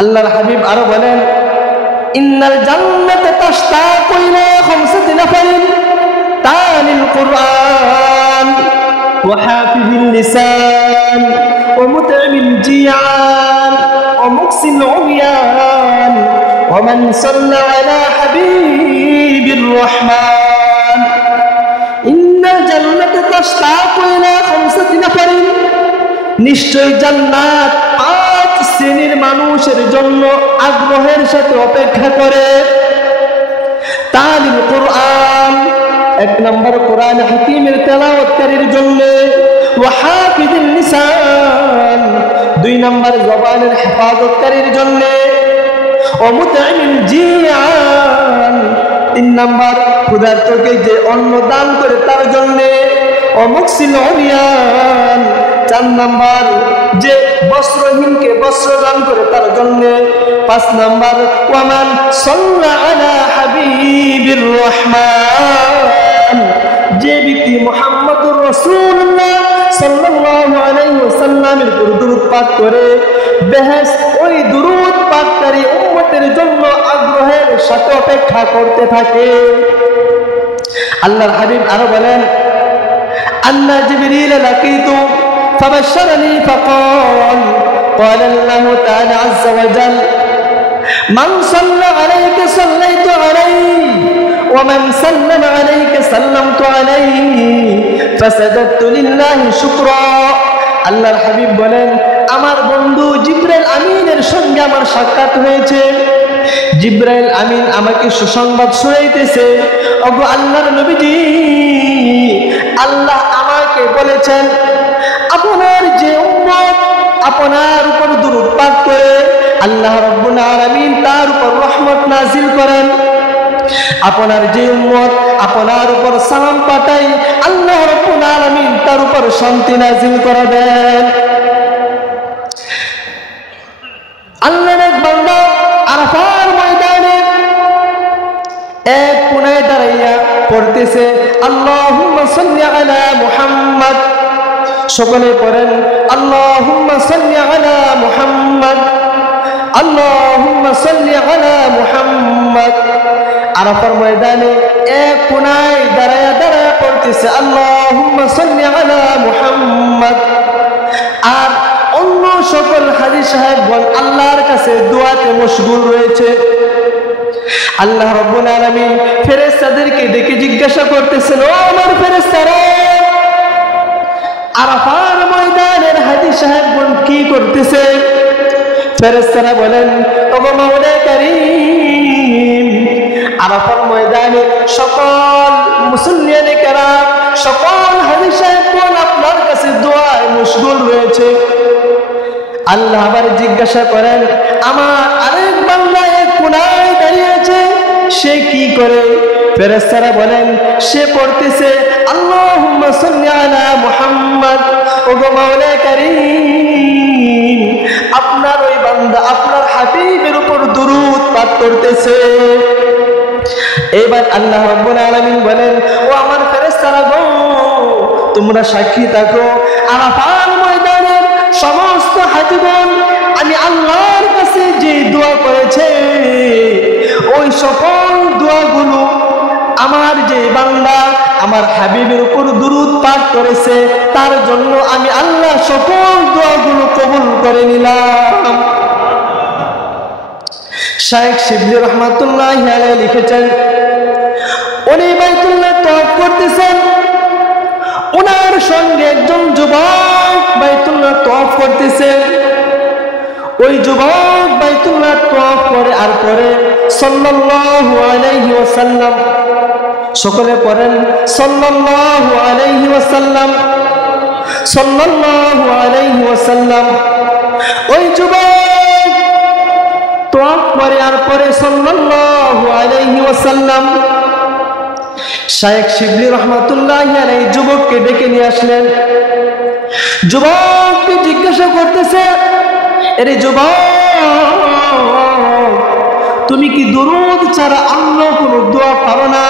আল্লাহর হাবিব আরো বলেন, ইন্নাল জান্নাতা তাশতাকু ইলা খামসাতি নাফারিন তালিল কুরআন ওয়া হাফিযিল লিসান ওয়া মুতঈমিল জিয়ান ওয়া মুকসিল উমিয়ান ওয়া মান সাল্লা আলা হাবিবির রহমান। ইন্নাল জান্নাতা তাশতাকু ইলা খামসাতি নাফারিন, নিশ্চয় জান্নাত 5 শ্রেণীর মানুষের জন্য আগ্রহের সাথে অপেক্ষা করে। তালিল কুরআন, 1 নম্বর কোরআন হাকিমের তেলাওয়াতকারীর জন্য। ওয়া হাফিযিল লিসান, 2 নম্বর জবানের হেফাজতকারীর জন্য। ওয়া মুতঈমিল জিয়ান, 3 নম্বর ক্ষুধার্তকে যে অন্ন দান করে তার জন্য। ওয়া মুকসিল উমিয়ান, 4 নম্বর যে বস্ত্রহীনকে বস্ত্র দান করে তার জন্য। 5 নম্বর ওয়া মান সাল্লা আলা হাবিবির রহমান, যে ব্যক্তি মুহাম্মদুর রাসূলুল্লাহ সাল্লাল্লাহু আলাইহি ওয়াসাল্লামের উপর দরুদ পাঠ করে, বেহেশত ওই দরুদ পাঠকারী উম্মতের জন্য আগ্রহের সাথে অপেক্ষা করতে থাকে। আল্লাহর হাবিব আরো বলেন, আন্না জিবরিল লাকিতু فبشرني فقال قال الله تعالى عز وجل من صلى عليك صليت عليه ومن سلم عليك سلمت عليه فسجدت لله شكرا। আল্লাহর হাবিব বলেন, আমার বন্ধু জিবরাইল আমিনের সঙ্গে আমার সাক্ষাৎ হয়েছে। জিবরাইল আমিন আমাকে সুসংবাদ শোনাইতেছে, ওগো আল্লাহর নবীজি, আল্লাহ আমাকে বলেছেন আপনার যে উম্মত আপনার উপর দুরূদ পাঠ করে, আল্লাহ রাব্বুল আলামিন তার উপর রহমত নাযিল করেন। আপনার যে উম্মত আপনার উপর সালাম পাঠায়, আল্লাহ রাব্বুল আলামিন তার উপর শান্তি নাযিল করে দেন। আল্লাহর এক বান্দা আরাফার ময়দানে এক কোণায় দাঁড়াইয়া পড়তেছে, আল্লাহুম্মা সাল্লি আলা মুহাম্মদ। সকলে পড়েন, আল্লাহুম্মা সাল্লি আলা মুহাম্মদ, আল্লাহুম্মা সাল্লি আলা মুহাম্মদ। আরাফার ময়দানে এক কোণায় দাঁড়ায়া দাঁড়ায়া পড়তেছে, আল্লাহুম্মা সাল্লি আলা মুহাম্মদ। আর অন্য সকল হাজী সাহেবগণ আল্লাহর কাছে দোয়াতে মশগুল রয়েছে। আল্লাহ রাব্বুল আলামিন ফেরেশতাদেরকে ডেকে জিজ্ঞাসা করতেছেন, ও আমার ফেরেশতারা, আরাফার ময়দানের হাজী সাহেবগণ কি করতেছে? ফেরেশতারা বলেন, ওগো মাওলা কারীম, আরাফার ময়দানে সকল মুসল্লিয়ানে কেরাম, সকল হাজী সাহেবগণ আপনার কাছে দোয়ায় মশগুল রয়েছে। আল্লাহ আবার জিজ্ঞাসা করেন, আমার আরেক বান্দা এক কোণায় দাঁড়িয়ে আছে, সে কি করে? ফেরেশতারা বলেন, সে পড়তেছে, আল্লাহুম্মা সাল্লি আলা মুহাম্মদ। ওগো মাওলা কারীম, আপনার ওই বান্দা আপনার হাবিবের উপর দুরূদ পাঠ করতেছে। এবার আল্লাহ রাব্বুল আলামিন বলেন, ও আমার ফেরেশতারা গো, তোমরা সাক্ষী থাকো, আরাফার ময়দানের সমস্ত হাজীগণ আমি আল্লাহর কাছে যে দোয়া করেছে, ওই সকল দোয়াগুলো আমার যে বান্দা আমার হাবিবের উপর দুরূদ পাঠ করেছে, তার জন্য আমি আল্লাহ সকল দোয়াগুলো কবুল করে নিলাম। শাইখ শিবলি রহমাতুল্লাহি আলাইহি লিখেছেন, উনি বাইতুল্লাহ তওয়াফ করতেছেন, ওনার সঙ্গে একজন যুবক বাইতুল্লাহ তওয়াফ করতেছে। ওই যুবক বাইতুল্লাহ তওয়াফ করে আর পরে সাল্লাল্লাহু আলাইহি ওয়াসাল্লাম, সকলে পড়েন সাল্লাল্লাহু আলাইহি ওয়াসাল্লাম, সাল্লাল্লাহু আলাইহি ওয়াসাল্লাম। ওই যুবক তওয়াফ করে আর পরে সাল্লাল্লাহু আলাইহি ওয়াসাল্লাম। শাইখ শিবলি রহমাতুল্লাহি আলাইহি যুবককে ডেকে নিয়ে আসলেন। যুবককে জিজ্ঞাসা করতেছে, আরে যুবক, তুমি কি দুরূদ ছাড়া অন্য কোনো দোয়া পারো না?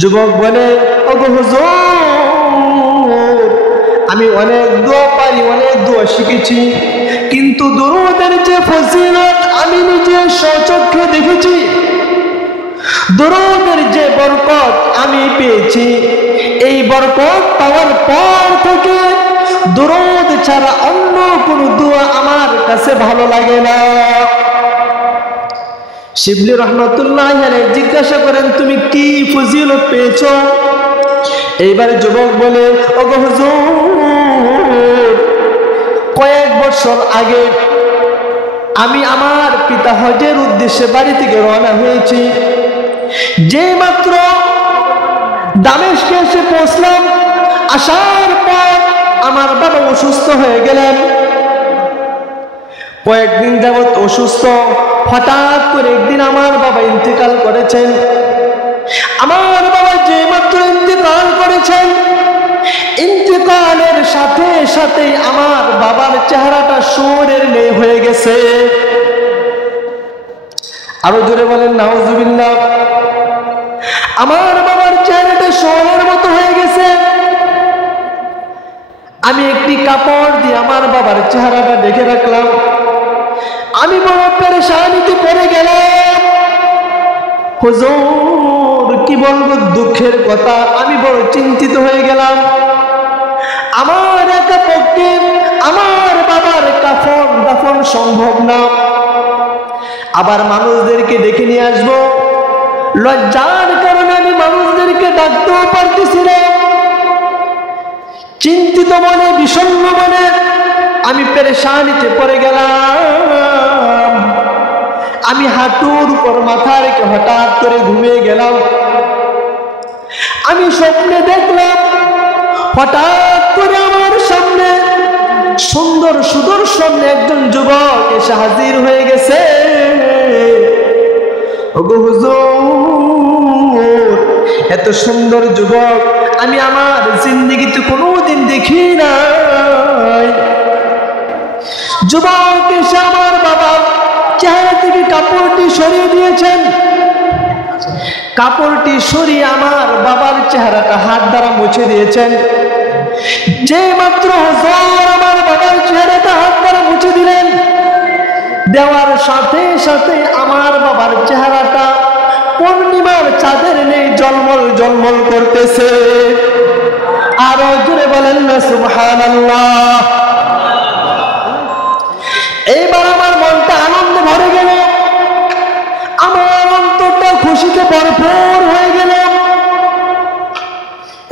যুবক বলে, ওগো হুজুর, আমি অনেক দোয়া পারি, অনেক দোয়া শিখেছি, কিন্তু দুরূদের যে ফজিলত আমি নিজে স্বচক্ষে দেখেছি, দুরূদের যে বরকত আমি পেয়েছি, এই বরকত পাওয়ার পর থেকে দুরূদ ছাড়া অন্য কোনো দোয়া আমার কাছে ভালো লাগে না। শিবলি রহমাতুল্লাহ আলাইহি জিজ্ঞাসা করেন, তুমি কি ফজিলত পেয়েছো? এইবারে যুবক বলে, ওগো হুজুর, কয়েক বছর আগে আমি আমার পিতা হজের উদ্দেশ্যে বাড়ি থেকে রওনা হয়েছি। যে মাত্র দামেস্কে এসে পৌঁছলাম, আসার পর আমার বাবা অসুস্থ হয়ে গেলেন। কয়েকদিন যাবৎ অসুস্থ, হঠাৎ করে একদিন আমার বাবা ইন্তেকাল করেছেন। আমার বাবা যে মাত্র ইন্তেকাল করেছেন, ইন্তেকালের সাথে সাথে আমার বাবার চেহারাটা সুরের নেই হয়ে গেছে। আরো জোরে বলেন নাউজুবিল্লাহ। আমার বাবার চেহারাটা সুরের মতো হয়ে গেছে। আমি একটি কাপড় দিয়ে আমার বাবার চেহারাটা ঢেকে রাখলাম। আমি বড় পেরেশানিতে পড়ে গেলাম। হুজুর, কি বলবো দুঃখের কথা, আমি বড় চিন্তিত হয়ে গেলাম। আমার একা পক্ষে আমার বাবার কাফন দাফন সম্ভব না। আবার মানুষদেরকে ডেকে নিয়ে আসবো, লজ্জার কারণে আমি মানুষদেরকে ডাকতেও পারতেছি না। চিন্তিত মনে, বিষণ্ণ মনে আমি পেরেশানিতে পড়ে গেলাম। আমি হাঁটুর উপর মাথা রেখে হঠাৎ করে ঘুমিয়ে গেলাম। আমি স্বপ্নে দেখলাম, হঠাৎ করে আমার সামনে সুন্দর সুদর্শন একজন যুবক এসে হাজির হয়ে গেছে। ওগো হুজুর, এত সুন্দর যুবক আমি আমার জিন্দেগিতে কোনোদিন দেখি নাই। যুবক এসে আমার বাবা চেহারা থেকে কাপড়টি সরিয়ে দিয়েছেন। কাপড়টি সরিয়ে আমার বাবার চেহারাটা হাত দ্বারা মুছে দিয়েছেন। যে মাত্র হুজুর আমার বাবার চেহারাটা হাত দ্বারা মুছে দিলেন, দেওয়ার সাথে সাথে আমার বাবার চেহারাটা পূর্ণিমার চাঁদের নেই জলমল জলমল করতেছে। আরো জোরে বলেন না সুবহানাল্লাহ। এইবার আমার মনটা আনন্দে ভরে গেল, আমার অন্তরটা খুশিতে ভরপুর হয়ে গেল।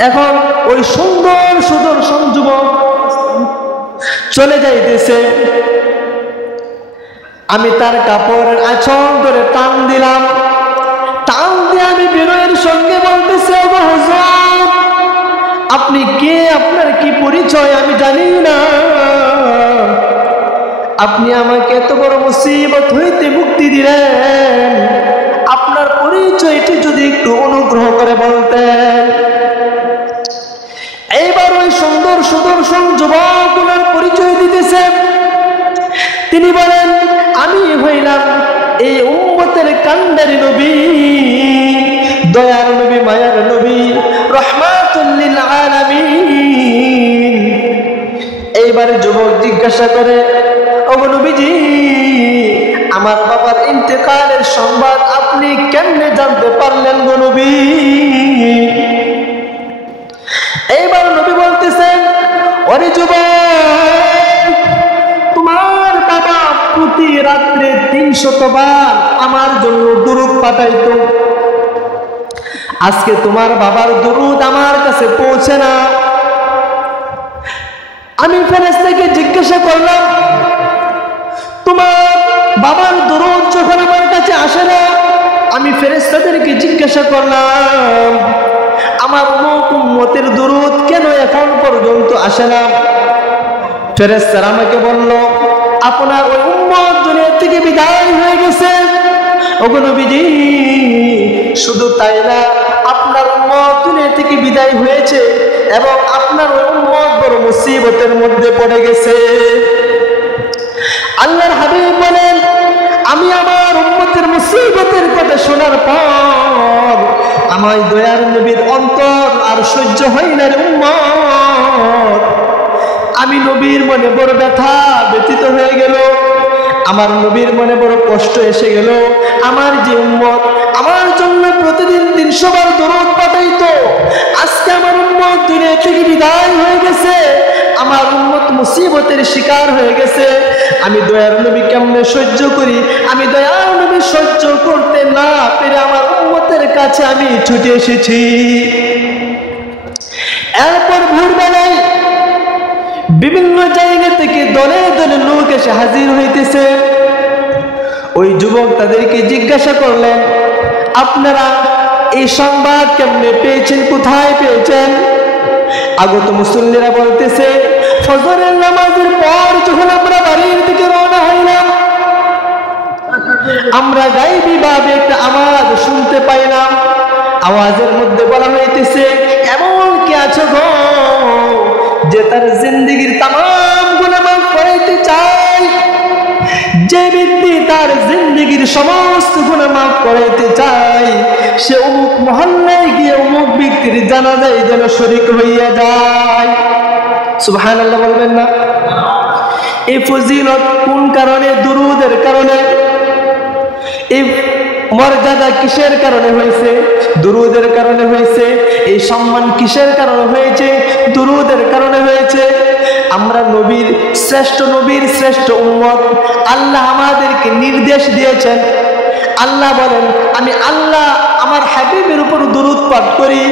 এখন ওই সুন্দর সুদর্শন যুবক চলে যাইতেছে। আমি তার কাপড়ের আঁচল ধরে টান দিলাম। টান দিয়ে আমি বিনয়ের সঙ্গে বলতেছি, ওগো হুজুর, আপনি কে? আপনার কি পরিচয় আমি জানি না। আপনি আমাকে এত বড় মুসিবত হইতে মুক্তি দিলেন, আপনার পরিচয়টি যদি একটু অনুগ্রহ করে বলতেন। এইবার ওই সুন্দর সুদর্শন যুবক ওনার পরিচয় দিতেছে। তিনি বলেন, আমি হইলাম এই উম্মতের কান্ডারি নবী, দয়ার নবী, মায়ার নবী, রহমাতুল লিল আলামিন। এইবারে যুবক জিজ্ঞাসা করে, ওগো নবীজি, আমার বাবার ইন্তেকালের সংবাদ আপনি কেমনে জানতে পারলেন গো নবী? এইবার নবী বলতেছেন, ওরে যুবক, তোমার বাবা প্রতি রাত্রে 300 বার আমার জন্য দুরূদ পাঠাইতো। আজকে তোমার বাবার দুরূদ আমার কাছে পৌঁছে না। আমি ফেরেশতাকে জিজ্ঞাসা করলাম, তোমার বাবার দুরূদ যখন আমার কাছে আসে না, আমি ফেরেশতাদেরকে জিজ্ঞাসা করলাম, আমার উম্মতের দুরূদ কেন এখন পর্যন্ত আসে না? ফেরেশতারা আমাকে বলল, আপনার ওই উম্মত দুনিয়া থেকে বিদায় হয়ে গেছে। ওগো নবীজি, শুধু তাই না, আপনার উম্মত দুনিয়া থেকে বিদায় হয়েছে এবং আপনার ওই উম্মত বড় মুসিবতের মধ্যে পড়ে গেছে। আল্লাহর হাবিব বলেন, আমি আমার উম্মতের মুসিবতের কথা শোনার পর আমার দয়ার নবীর অন্তর আর সহ্য হয় না রে উম্মত। আমি নবীর মনে বড় ব্যথা ব্যথিত হয়ে গেল, আমার নবীর মনে বড় কষ্ট এসে গেল। আমার যে উম্মত আমার জন্য প্রতিদিন 300 বার দরুদ পাঠাইতো, আজকে আমার উম্মত দুনিয়া থেকে বিদায় হয়ে গেছে, আমার উম্মত মুসিবতের শিকার হয়ে গেছে। আমি দয়ার নবী কেমনে সহ্য করি? আমি দয়ার নবী সহ্য করতে না পেরে আমার উম্মতের কাছে আমি ছুটে এসেছি। এরপর ভোরবেলায় বিভিন্ন জায়গা থেকে দলে দলে লোক এসে হাজির হইতেছে। ওই যুবক তাদেরকে জিজ্ঞাসা করলেন, আপনারা এই সংবাদ কেমনে পেয়েছেন, কোথায় পেয়েছেন? আগত মুসল্লিরা বলতেছে, ফজরের নামাজের পর যখন আমরা বাড়ির দিকে রওনা হইলাম, আমরা গায়বী ভাবে একটা আওয়াজ শুনতে পাইলাম। আওয়াজের মধ্যে বলা হইতেছে, এমন কি আছো গো যে তার জিন্দেগীর তামাম গুনাহ মাফ করাইতে চায়? যে ব্যক্তি তার জিন্দেগীর সমস্ত গুনাহ মাফ করাইতে চায়, সে অমুক মহল্লায় গিয়ে অমুক ব্যক্তির জানাজায় যেন শরীক হইয়া যায়। সুবহানাল্লাহ বলবেন না? এই ফজিলত কোন কারণে? দুরুদের কারণে। এই মর্যাদা কিসের কারণে হয়েছে? দুরুদের কারণে হয়েছে। এই সম্মান কিসের কারণে হয়েছে? দুরুদের কারণে হয়েছে। আমরা নবীর শ্রেষ্ঠ উম্মত। আল্লাহ আমাদেরকে নির্দেশ দিয়েছেন। আল্লাহ বলেন, আমি আল্লাহ আমার হাবিবের উপর দুরুদ পাঠ করি,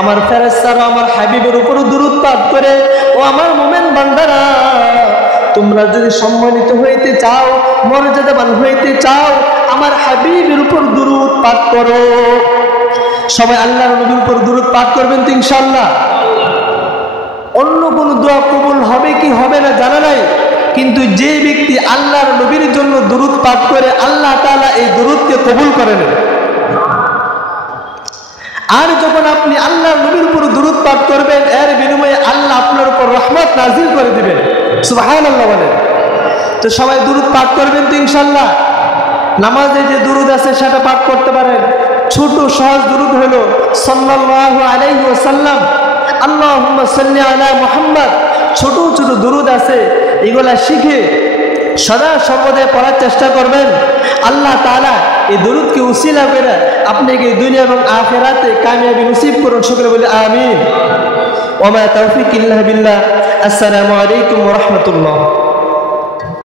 আমার ফেরেশতারা আমার হাবিবের উপর দুরুদ পাঠ করে। ও আমার মুমিন বান্দারা, তোমরা যদি সম্মানিত হইতে চাও, মর্যাদাবান হইতে চাও, আমার হাবিবের উপর দুরুদ পাঠ করো। সবাই আল্লাহর নবীর উপর দুরুদ পাঠ করবেন তো ইনশাআল্লাহ। অন্য কোন দোয়া কবুল হবে কি হবে না জানা নাই, কিন্তু যে ব্যক্তি আল্লাহর নবীর জন্য দুরুদ পাঠ করে, আল্লাহ তাআলা এই দুরুদকে কবুল করেন। আর যখন আপনি আল্লাহর নবীর উপর দুরুদ পাঠ করবেন, এর বিনিময়ে আল্লাহ আপনার উপর রহমত নাজিল করে দিবেন। সুবহানাল্লাহ বলেন। তো সবাই দুরুদ পাঠ করবেন তো ইনশাআল্লাহ। নামাজে যে দুরুদ আছে সেটা পাঠ করতে পারেন। ছোট সহজ দুরুদ হলো সাল্লাল্লাহু আলাইহি ওয়াসাল্লাম, আল্লাহুম্মা সাল্লি আলা মুহাম্মদ। ছোট ছোট দুরুদ আছে, এগুলা শিখে সদা সর্বদা পড়ার চেষ্টা করবেন। আল্লাহ তাআলা এই দুরুদকে উসিলা করে আপনাকে দুনিয়া এবং আখিরাতে কামিয়াবি নসিব করুন। সকলে বলি আমিন। ওয়া মা তাওফীক ইল্লা বিল্লাহ। আসসালামু আলাইকুম ওয়া রাহমাতুল্লাহ।